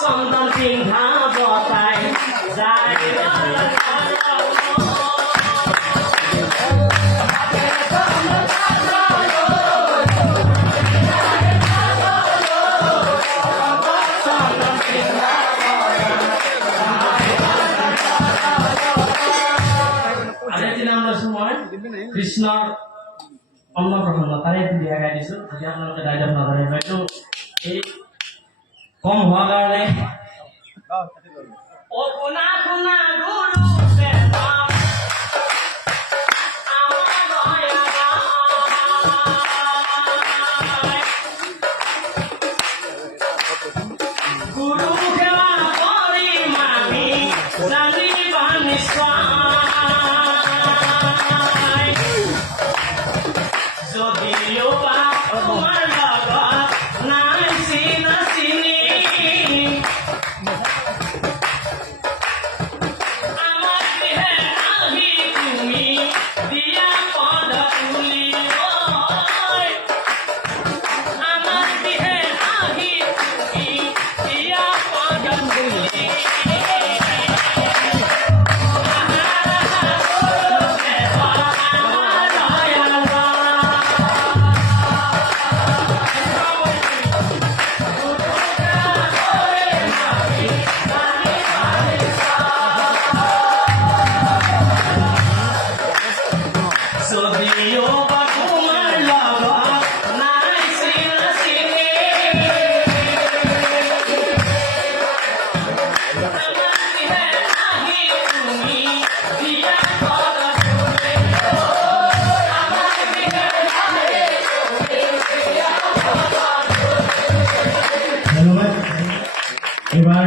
সন্তান সিংহা বতায় যায় কৃষ্ণর অন্নপ্রসন্ন তারাই একটু দিয়ে গাই দিছো যদি আপনাদের গাইড না ধরেন একটু এই কম হওয়ার কারণে ও কোনা কোনা গুরু সেবা আমার দয়া গুরু সেবা করি মানি জানি বানি যদিও বা তোমার লগত নাই চিনা চিনি আমার দেহে আহি তুমি দিয়া পদ তুলি আমার দেহে আহি তুমি দিয়া পদ তুলি যদিও বা তোমার লগত নাই চিনা চিনি আমার দেহে আহি তুমি দিয়া পদ তুলি আমার দেহে আহি তুমি দিয়া পদ তুলি। ধন্যবাদ। এবার